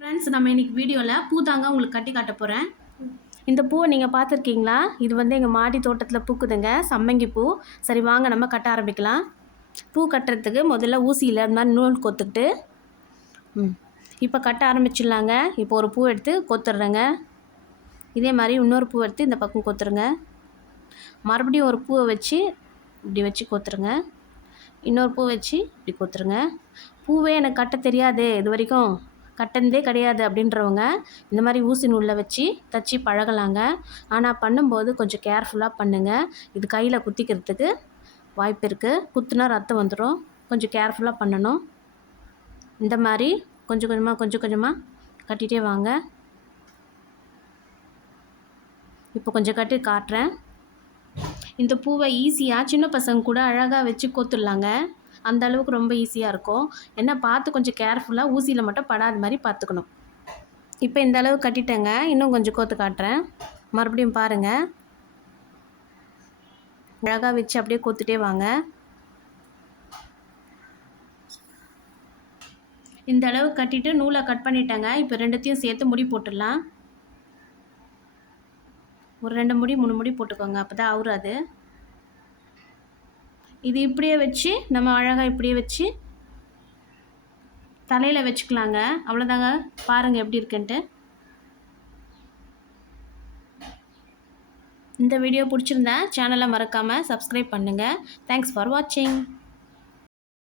Friends, நம்ம இன்னைக்கு வீடியோவில் பூ தாங்க உங்களுக்கு கட்டி காட்ட போகிறேன். இந்த பூவை நீங்கள் பார்த்துருக்கீங்களா? இது வந்து எங்கள் மாடி தோட்டத்தில் பூக்குதுங்க, சம்மங்கி பூ. சரி வாங்க நம்ம கட்ட ஆரம்பிக்கலாம். பூ கட்டுறதுக்கு முதல்ல ஊசியில் இந்த மாதிரி நூல் கோத்துக்கிட்டு இப்போ கட்ட ஆரம்பிச்சிடலாங்க. இப்போ ஒரு பூ எடுத்து கோத்துடுறேங்க. இதே மாதிரி இன்னொரு பூ எடுத்து இந்த பக்கம் கோத்துருங்க. மறுபடியும் ஒரு பூவை வச்சு இப்படி வச்சு கோத்துருங்க. இன்னொரு பூ வச்சு இப்படி கோத்துருங்க. பூவே எனக்கு கட்ட தெரியாது, இது வரைக்கும் கட்டினதே கிடையாது அப்படின்றவங்க இந்த மாதிரி ஊசி நூலில் வச்சு தச்சு பழகலாங்க. ஆனால் பண்ணும்போது கொஞ்சம் கேர்ஃபுல்லாக பண்ணுங்கள். இது கையில் குத்திக்கிறதுக்கு வாய்ப்பு இருக்குது. குத்துனா ரத்தம் வந்துடும். கொஞ்சம் கேர்ஃபுல்லாக பண்ணணும். இந்த மாதிரி கொஞ்சம் கொஞ்சமாக கட்டிகிட்டே வாங்க. இப்போ கொஞ்சம் கட்டி காட்டுறேன். இந்த பூவை ஈஸியாக சின்ன பசங்க கூட அழகாக வச்சு கோத்துடலாங்க. அந்த அளவுக்கு ரொம்ப ஈஸியாக இருக்கும். என்ன பார்த்து கொஞ்சம் கேர்ஃபுல்லாக ஊசியில் மட்டும் படாத மாதிரி பார்த்துக்கணும். இப்போ இந்த அளவு கட்டிட்டேங்க. இன்னும் கொஞ்சம் கோத்து காட்டுறேன். மறுபடியும் பாருங்கள். அழகாக வச்சு அப்படியே கோத்துட்டே வாங்க. இந்த அளவு கட்டிட்டு நூலை கட் பண்ணிட்டேங்க. இப்போ ரெண்டுத்தையும் சேர்த்து முடி போட்டுடலாம். ஒரு 2 முடி 3 முடி போட்டுக்கோங்க, அப்போ தான் அவுறாது. இது இப்படியே வச்சு நம்ம அழகாக இப்படியே வச்சு தலையில் வச்சுக்கலாங்க. அவ்வளோதாங்க. பாருங்கள் எப்படி இருக்குன்ட்டு. இந்த வீடியோ பிடிச்சிருந்தா சேனலை மறக்காமல் சப்ஸ்கிரைப் பண்ணுங்கள். தேங்க்ஸ் ஃபார் வாட்சிங்.